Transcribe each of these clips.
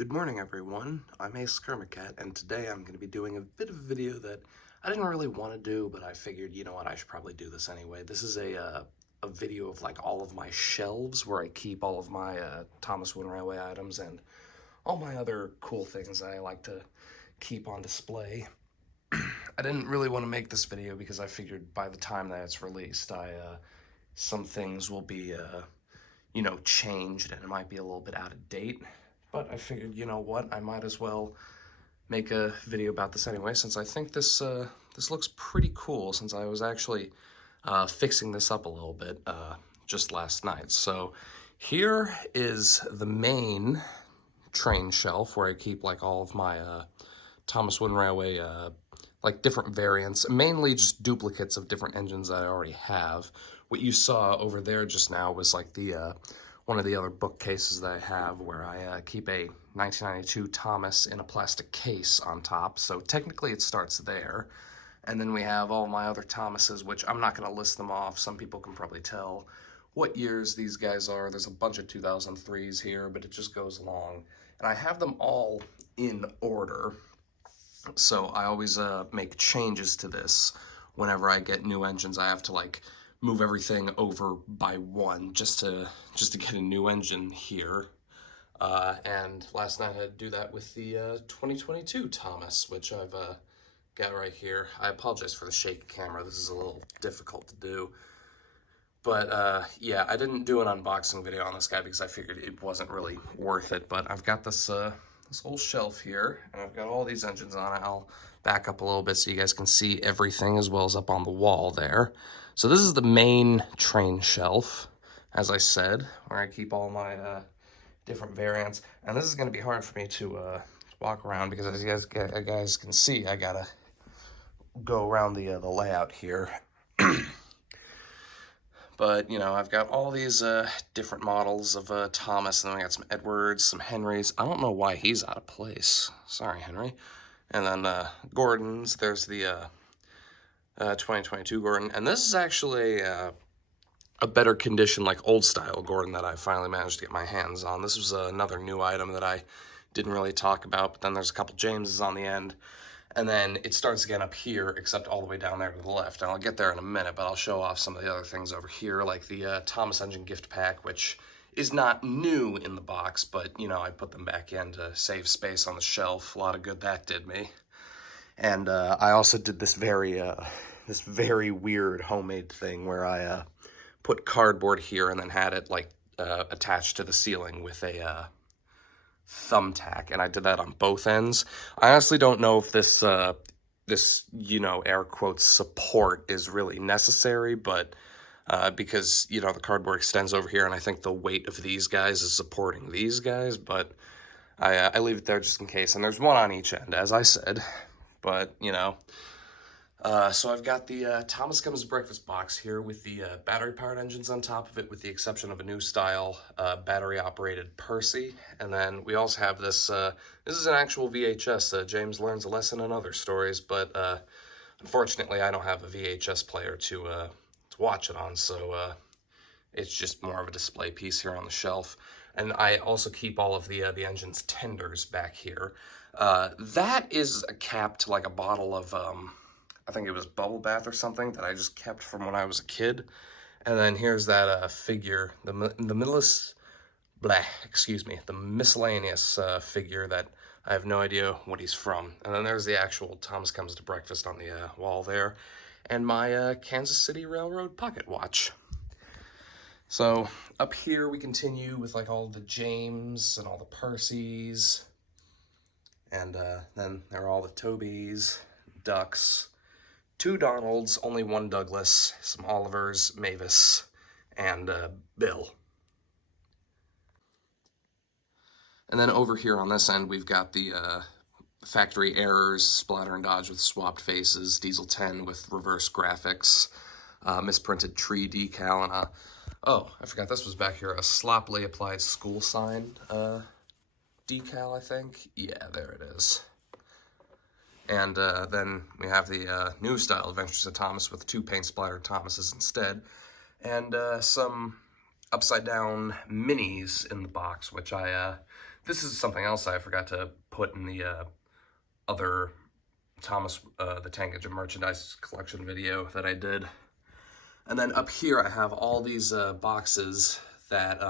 Good morning, everyone. I'm Ace Kermacat, and today I'm going to be doing a bit of a video that I didn't really want to do, but I figured, you know what, I should probably do this anyway. This is a video of like all of my shelves where I keep all of my Thomas Wooden Railway items and all my other cool things that I like to keep on display. I didn't really want to make this video because I figured by the time that it's released, some things will be changed and it might be a little bit out of date. But I figured, you know what, I might as well make a video about this anyway, since I think this looks pretty cool, since I was actually fixing this up a little bit just last night. So here is the main train shelf where I keep like all of my Thomas Wooden Railway like different variants, mainly just duplicates of different engines that I already have. What you saw over there just now was like the one of the other bookcases that I have where I keep a 1992 Thomas in a plastic case on top. So technically it starts there. And then we have all my other Thomases, which I'm not going to list them off. Some people can probably tell what years these guys are. There's a bunch of 2003s here, but it just goes along. And I have them all in order. So I always make changes to this whenever I get new engines. I have to like move everything over by one just to get a new engine here. And last night I had to do that with the 2022 Thomas, which I've got right here. I apologize for the shaky camera. This is a little difficult to do. But yeah, I didn't do an unboxing video on this guy because I figured it wasn't really worth it. But I've got this whole shelf here, and I've got all these engines on it. I'll back up a little bit so you guys can see everything as well as up on the wall there. So this is the main train shelf, as I said, where I keep all my different variants. And this is going to be hard for me to walk around because as you guys can see, I gotta go around the layout here. But, you know, I've got all these different models of Thomas, and then we got some Edwards, some Henrys. I don't know why he's out of place. Sorry, Henry. And then Gordon's. There's the 2022 Gordon. And this is actually a better condition, like old-style Gordon that I finally managed to get my hands on. This was another new item that I didn't really talk about, but then there's a couple Jameses on the end. And then it starts again up here, except all the way down there to the left. And I'll get there in a minute, but I'll show off some of the other things over here, like the Thomas Engine gift pack, which is not new in the box, but, you know, I put them back in to save space on the shelf. A lot of good that did me. And I also did this very weird homemade thing where I put cardboard here and then had it, like, attached to the ceiling with a thumbtack, and I did that on both ends. I honestly don't know if this air quotes support is really necessary, but because the cardboard extends over here, and I think the weight of these guys is supporting these guys, but I leave it there just in case. And there's one on each end, as I said, but so I've got the Thomas Comes Breakfast box here with the battery-powered engines on top of it, with the exception of a new style battery-operated Percy. And then we also have this, this is an actual VHS, James Learns a Lesson in Other Stories, but unfortunately I don't have a VHS player to watch it on, so it's just more of a display piece here on the shelf. And I also keep all of the engine's tenders back here. That is a cap to like a bottle of I think it was bubble bath or something that I just kept from when I was a kid. And then here's that figure, the miscellaneous figure that I have no idea what he's from. And then there's the actual Thomas Comes to Breakfast on the wall there, and my Kansas City Railroad pocket watch. So up here we continue with like all the James and all the Percys, and then there are all the Tobys, Ducks, 2 Donalds, only 1 Douglas, some Olivers, Mavis, and Bill. And then over here on this end, we've got the factory errors, Splatter and Dodge with swapped faces, Diesel 10 with reverse graphics, misprinted tree decal, and oh, I forgot this was back here, a sloppily applied school sign decal, I think. Yeah, there it is. And then we have the new style Adventures of Thomas with 2 paint splattered Thomases instead. And some upside down minis in the box, which this is something else I forgot to put in the other Thomas the Tank Engine merchandise collection video that I did. And then up here I have all these boxes that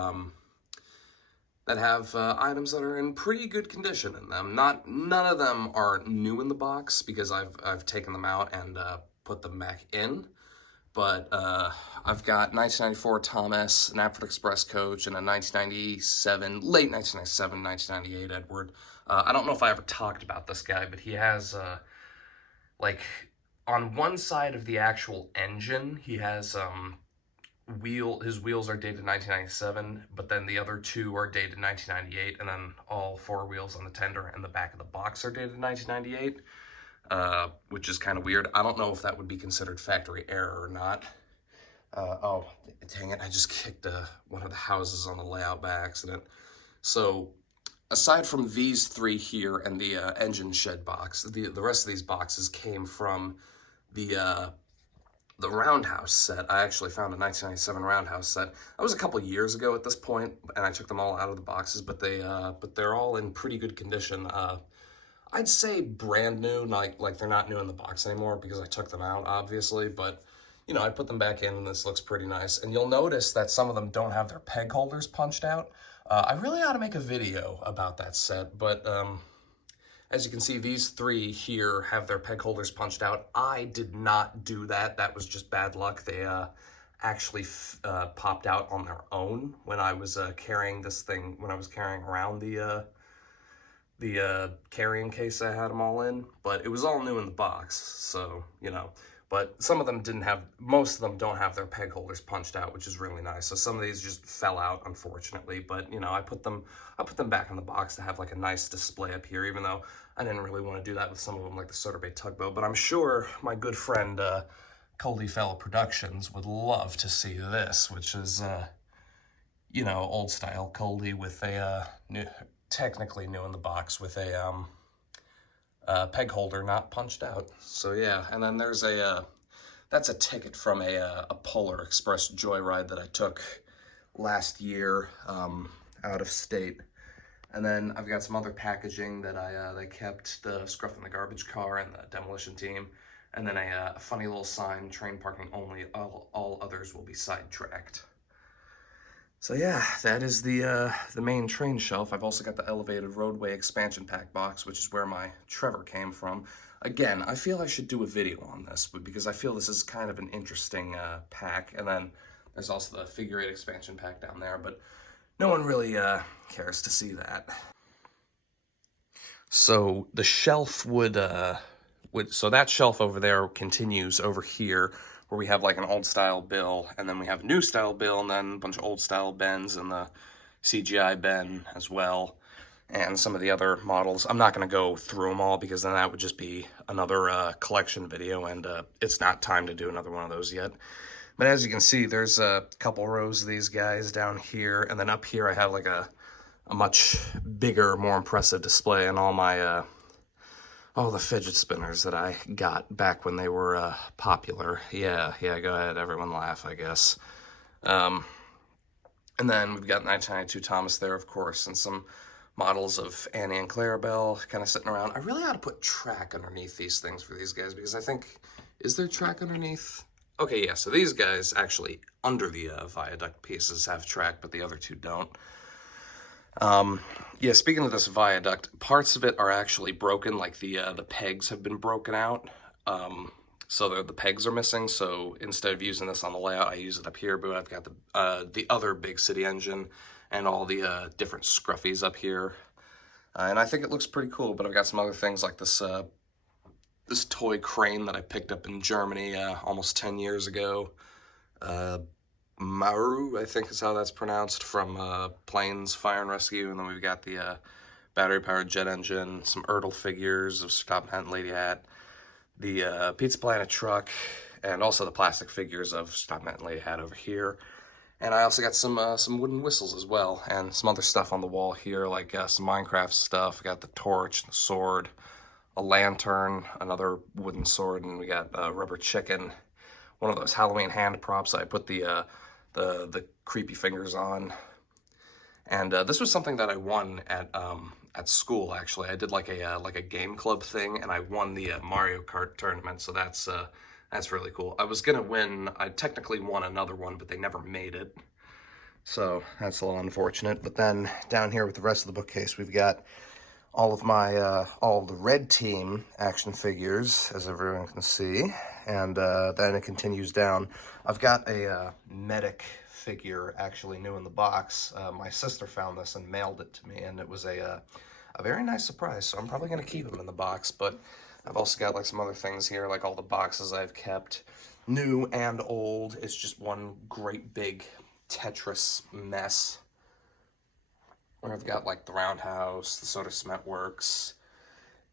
that have items that are in pretty good condition in them. None of them are new in the box because I've taken them out and put them back in. But I've got 1994 Thomas, an Apford Express coach, and a 1997, late 1997, 1998 Edward. I don't know if I ever talked about this guy, but he has, like, on one side of the actual engine, he has, his wheels are dated 1997, but then the other two are dated 1998, and then all four wheels on the tender and the back of the box are dated 1998. Which is kind of weird. I don't know if that would be considered factory error or not. Oh, dang it, I just kicked one of the houses on the layout by accident. So, aside from these three here and the engine shed box, the rest of these boxes came from the Roundhouse set. I actually found a 1997 Roundhouse set. That was a couple years ago at this point, and I took them all out of the boxes, but they're all in pretty good condition. I'd say brand new, like they're not new in the box anymore because I took them out, obviously, but, you know, I put them back in and this looks pretty nice. And you'll notice that some of them don't have their peg holders punched out. I really ought to make a video about that set, but as you can see, these three here have their peg holders punched out. I did not do that. That was just bad luck. They actually popped out on their own when I was carrying this thing, when I was carrying around the carrying case I had them all in, but it was all new in the box, so, you know, but some of them didn't have, most of them don't have their peg holders punched out, which is really nice. So some of these just fell out, unfortunately, but, you know, I put them back in the box to have like a nice display up here, even though I didn't really want to do that with some of them, like the Soderby Tugboat, but I'm sure my good friend Coldy Fellow Productions would love to see this, which is, you know, old style Coldy with a technically new in the box with a peg holder not punched out. So yeah, and then there's that's a ticket from a Polar Express joyride that I took last year out of state. And then I've got some other packaging that they kept, the Scruff and the Garbage Car and the Demolition Team, and then a funny little sign, train parking only, all others will be sidetracked. So yeah, that is the main train shelf. I've also got the elevated roadway expansion pack box, which is where my Trevor came from. Again, I feel I should do a video on this, because I feel this is kind of an interesting pack. And then there's also the figure 8 expansion pack down there, but no one really cares to see that. So the shelf so that shelf over there continues over here, where we have like an old style bill, and then we have a new style bill, and then a bunch of old style bends, and the CGI Ben as well, and some of the other models. I'm not going to go through them all because then that would just be another collection video, and it's not time to do another one of those yet. But as you can see, there's a couple rows of these guys down here, and then up here I have like a much bigger, more impressive display, and all my all the fidget spinners that I got back when they were popular. Yeah, go ahead, everyone laugh, I guess. And then we've got 1992 Thomas there, of course, and some models of Annie and Clarabelle kind of sitting around. I really ought to put track underneath these things for these guys, because I think, is there track underneath? Okay, yeah, so these guys actually, under the viaduct pieces, have track, but the other two don't. Yeah, speaking of this viaduct, parts of it are actually broken, like the pegs have been broken out, so the pegs are missing, so instead of using this on the layout, I use it up here, but I've got the other big city engine and all the different scruffies up here, and I think it looks pretty cool, but I've got some other things like this toy crane that I picked up in Germany almost 10 years ago, Maru, I think is how that's pronounced, from Planes Fire and Rescue. And then we've got the battery-powered jet engine, some Ertl figures of Sir Topham Hatt and Lady Hat, the Pizza Planet truck, and also the plastic figures of Sir Topham Hatt and Lady Hat over here. And I also got some wooden whistles as well, and some other stuff on the wall here, like some Minecraft stuff. I got the torch, the sword, a lantern, another wooden sword, and we got a rubber chicken, one of those Halloween hand props. I put the the creepy fingers on. And this was something that I won at school. Actually, I did like a game club thing, and I won the Mario Kart tournament. So that's really cool. I was gonna win. I technically won another one, but they never made it. So that's a little unfortunate. But then down here with the rest of the bookcase, we've got all of my all of the red team action figures, as everyone can see. And then it continues down. I've got a medic figure actually new in the box. My sister found this and mailed it to me, and it was a very nice surprise, so I'm probably going to keep him in the box. But I've also got like some other things here, like all the boxes I've kept, new and old. It's just one great big Tetris mess, where I've got like the Roundhouse, the Soda Cement Works,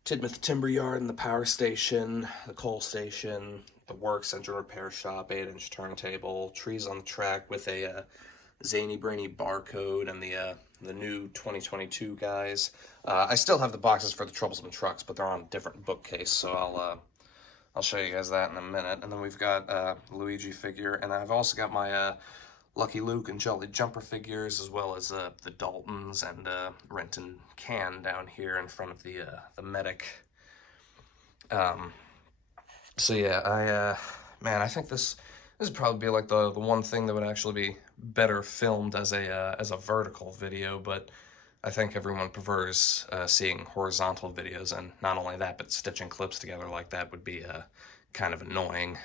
Tidmouth Timber Yard and the Power Station, the Coal Station, the Works Engine Repair Shop, 8-inch turntable, Trees on the Track with a Zany Brainy barcode, and the new 2022 guys. I still have the boxes for the Troublesome Trucks, but they're on a different bookcase, so I'll show you guys that in a minute. And then we've got Luigi figure, and I've also got my Lucky Luke and Jolly Jumper figures, as well as the Daltons and Rent and Can down here in front of the medic. So yeah, man, I think this would probably be like the one thing that would actually be better filmed as a vertical video, but I think everyone prefers seeing horizontal videos, and not only that, but stitching clips together like that would be kind of annoying.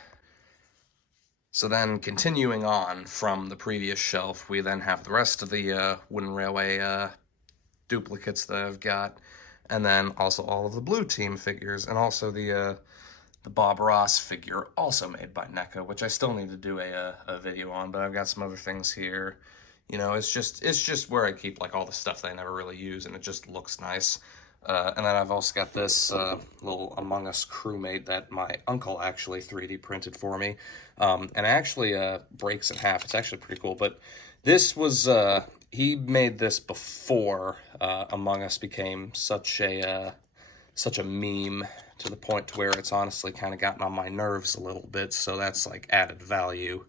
So then, continuing on from the previous shelf, we then have the rest of the Wooden Railway duplicates that I've got, and then also all of the Blue Team figures, and also the Bob Ross figure, also made by NECA, which I still need to do a video on, but I've got some other things here. You know, it's just where I keep like all the stuff that I never really use, and it just looks nice. And then I've also got this little Among Us crewmate that my uncle actually 3D printed for me. And it actually breaks in half. It's actually pretty cool. But this was, he made this before Among Us became such a meme, to the point to where it's honestly kind of gotten on my nerves a little bit. So that's like added value.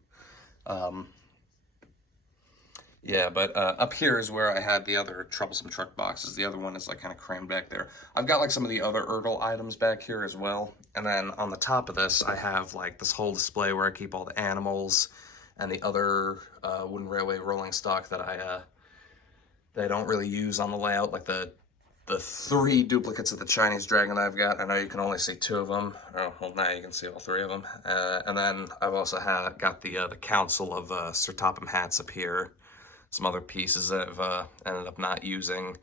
Yeah, but up here is where I had the other Troublesome Truck boxes. The other one is like kind of crammed back there. I've got like some of the other Ertl items back here as well. And then on the top of this, I have like this whole display where I keep all the animals and the other Wooden Railway rolling stock that I don't really use on the layout, like the 3 duplicates of the Chinese Dragon I've got. I know you can only see 2 of them. Oh, well, now you can see all 3 of them. And then I've also got the Council of Sir Topham hats up here. Some other pieces that I've ended up not using,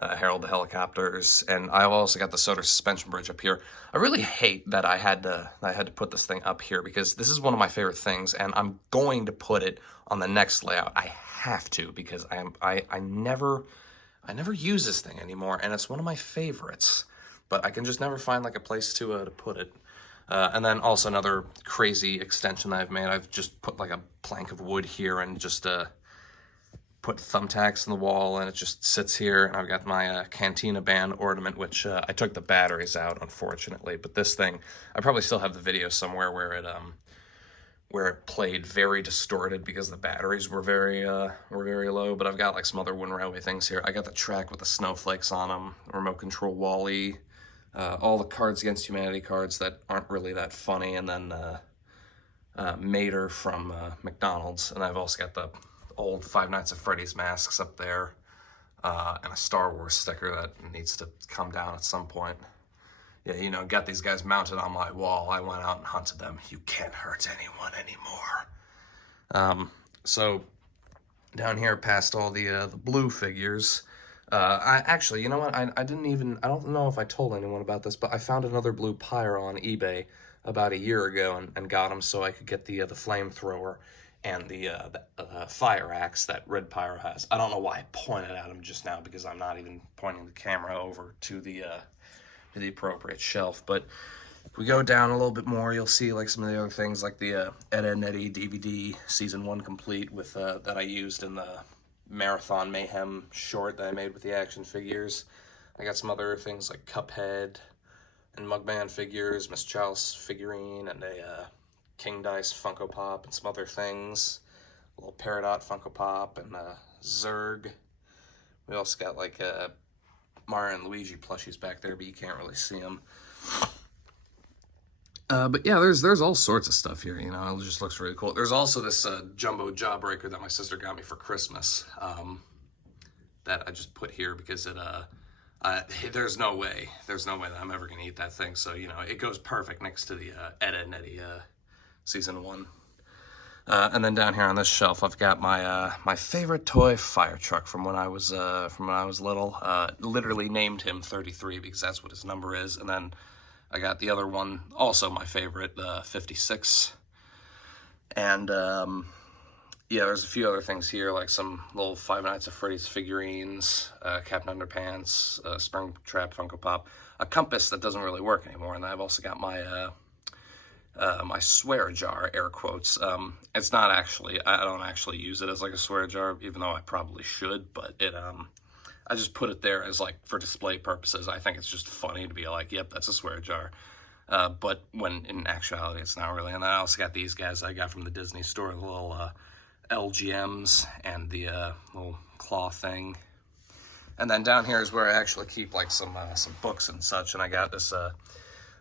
Harold the Helicopters, and I've also got the Soda Suspension Bridge up here. I really hate that I had to put this thing up here, because this is one of my favorite things, and I'm going to put it on the next layout. I have to, because I never use this thing anymore, and it's one of my favorites, but I can just never find like a place to put it. And then also another crazy extension that I've made. I've just put like a plank of wood here and just put thumbtacks in the wall, and it just sits here. And I've got my Cantina band ornament, which I took the batteries out, unfortunately. But this thing, I probably still have the video somewhere where it played very distorted because the batteries were very low. But I've got like some other Wooden Railway things here. I got the track with the snowflakes on them, remote control Wall-E, all the Cards Against Humanity cards that aren't really that funny, and then Mater from McDonald's. And I've also got the old Five Nights at Freddy's masks up there, and a Star Wars sticker that needs to come down at some point. Yeah, you know, got these guys mounted on my wall. I went out and hunted them. You can't hurt anyone anymore. So down here past all the blue figures, I actually, you know what, I don't know if I told anyone about this, but I found another blue Pyro on eBay about a year ago, and got him so I could get the flamethrower and the fire axe that Red Pyro has. I don't know why I pointed at him just now, because I'm not even pointing the camera over to the appropriate shelf. But if we go down a little bit more, you'll see like some of the other things, like the Ed, Edd n Eddy DVD Season 1 complete with that I used in the Marathon Mayhem short that I made with the action figures. I got some other things like Cuphead and Mugman figures, Miss Chalice figurine, and a King Dice Funko Pop, and some other things. little Peridot Funko Pop and Zurg. We also got like Mario and Luigi plushies back there, but you can't really see them. But yeah, there's all sorts of stuff here, you know, it just looks really cool. There's also this jumbo jawbreaker that my sister got me for Christmas that I just put here because there's no way that I'm ever going to eat that thing. So, you know, it goes perfect next to the Ed, Edd n Eddy Season 1. And then down here on this shelf, I've got my my favorite toy fire truck from when I was little. Literally named him 33 because that's what his number is. And then I got the other one, also my favorite, 56. And yeah, there's a few other things here, like some little Five Nights at Freddy's figurines, Captain Underpants, Springtrap Funko Pop, a compass that doesn't really work anymore, and I've also got my my swear jar, air quotes. It's not actually, I don't actually use it as like a swear jar, even though I probably should, but it, I just put it there as like for display purposes. I think it's just funny to be like, yep, that's a swear jar. But when in actuality, it's not really. And then I also got these guys I got from the Disney store, the little LGMs and the little claw thing. And then down here is where I actually keep like some books and such. And I got this,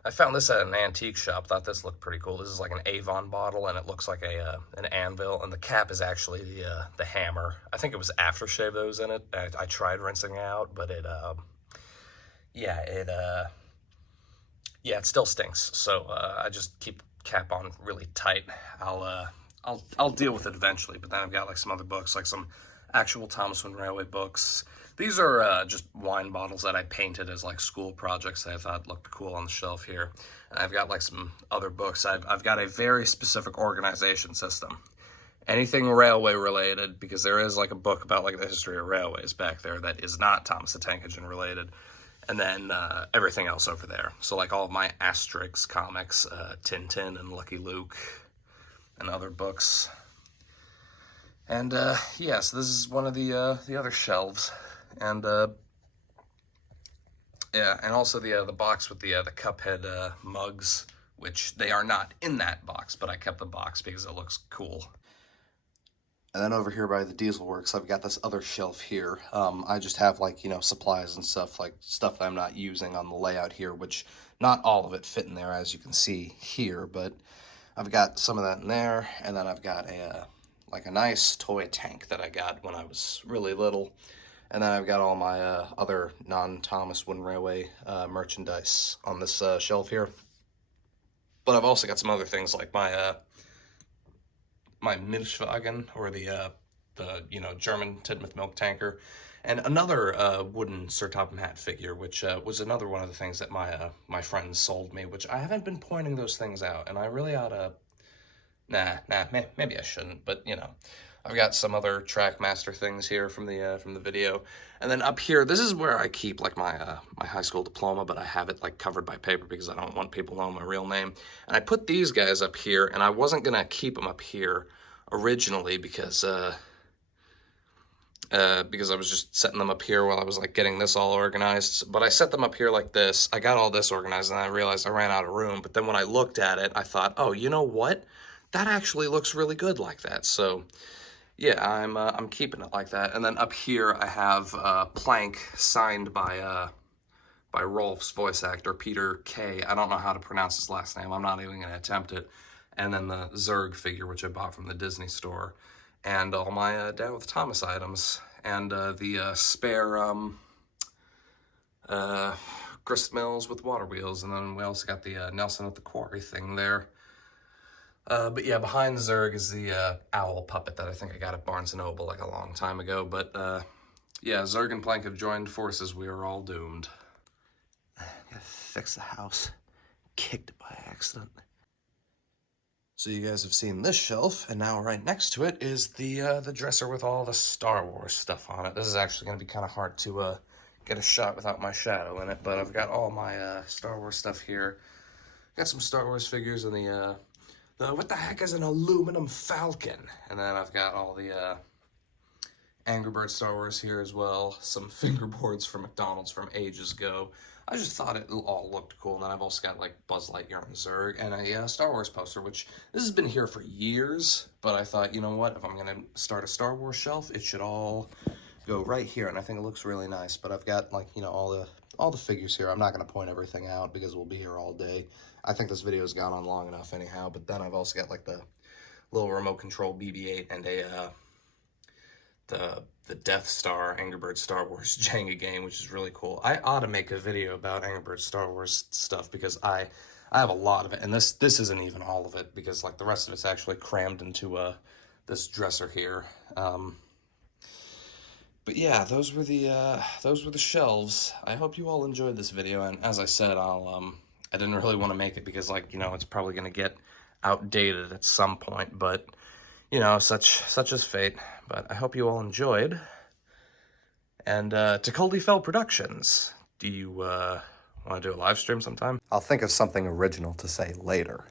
I found this at an antique shop. Thought this looked pretty cool. This is like an Avon bottle, and it looks like an anvil, and the cap is actually the hammer. I think it was aftershave that was in it. I tried rinsing it out, but it it still stinks. So I just keep cap on really tight. I'll deal with it eventually. But then I've got like some other books, like some actual Thomas Wayne Railway books. These are just wine bottles that I painted as like school projects that I thought looked cool on the shelf here. And I've got like some other books. I've got a very specific organization system. Anything railway related, because there is like a book about like the history of railways back there that is not Thomas the Tank Engine related. And then everything else over there. So like all of my Asterix comics, Tintin and Lucky Luke and other books. And yes, this is one of the other shelves. And yeah, and also the box with the Cuphead mugs, which they are not in that box, but I kept the box because it looks cool. And then over here by the Diesel Works, I've got this other shelf here. I just have like, you know, supplies and stuff, like stuff that I'm not using on the layout here, which not all of it fit in there, as you can see here, but I've got some of that in there. And then I've got like a nice toy tank that I got when I was really little. And then I've got all my other non-Thomas Wayne Railway merchandise on this shelf here. But I've also got some other things like my my Milchwagen, or the you know, German Tidmouth milk tanker, and another wooden Sir Topham Hatt figure, which was another one of the things that my my friends sold me, which I haven't been pointing those things out, and I really ought to. Maybe I shouldn't, but you know. I've got some other Trackmaster things here from the video. And then up here, this is where I keep like my my high school diploma, but I have it like covered by paper because I don't want people to know my real name. And I put these guys up here, and I wasn't gonna keep them up here originally because I was just setting them up here while I was like getting this all organized. But I set them up here like this. I got all this organized, and I realized I ran out of room. But then when I looked at it, I thought, oh, you know what? That actually looks really good like that. So yeah, I'm keeping it like that. And then up here I have Plank signed by Rolf's voice actor, Peter K. I don't know how to pronounce his last name. I'm not even going to attempt it. And then the Zurg figure, which I bought from the Disney store. And all my Down with Thomas items. And the spare grist mills with water wheels. And then we also got the Nelson at the Quarry thing there. But yeah, behind Zurg is the owl puppet that I think I got at Barnes & Noble like a long time ago. But yeah, Zurg and Plank have joined forces. We are all doomed. Gotta fix the house. Kicked it by accident. So you guys have seen this shelf, and now right next to it is the dresser with all the Star Wars stuff on it. This is actually going to be kind of hard to get a shot without my shadow in it, but I've got all my Star Wars stuff here. Got some Star Wars figures and the what the heck is an aluminum falcon? And then I've got all the Angry Birds Star Wars here as well. Some fingerboards from McDonald's from ages ago. I just thought it all looked cool. And then I've also got like Buzz Lightyear and Zurg and a Star Wars poster, which this has been here for years. But I thought, you know what? If I'm going to start a Star Wars shelf, it should all go right here. And I think it looks really nice. But I've got like, you know, all the figures here. I'm not going to point everything out because we'll be here all day. I think this video's gone on long enough anyhow. But then I've also got like the little remote control BB-8 and the Death Star Angry Birds Star Wars Jenga game, which is really cool. I ought to make a video about Angry Birds Star Wars stuff because I have a lot of it, and this isn't even all of it because like the rest of it's actually crammed into this dresser here. But yeah, those were the shelves. I hope you all enjoyed this video, and as I said, I didn't really want to make it because, like, you know, it's probably gonna get outdated at some point, but you know, such is fate. But I hope you all enjoyed. And to Coldy Fell Productions, do you want to do a live stream sometime? I'll think of something original to say later.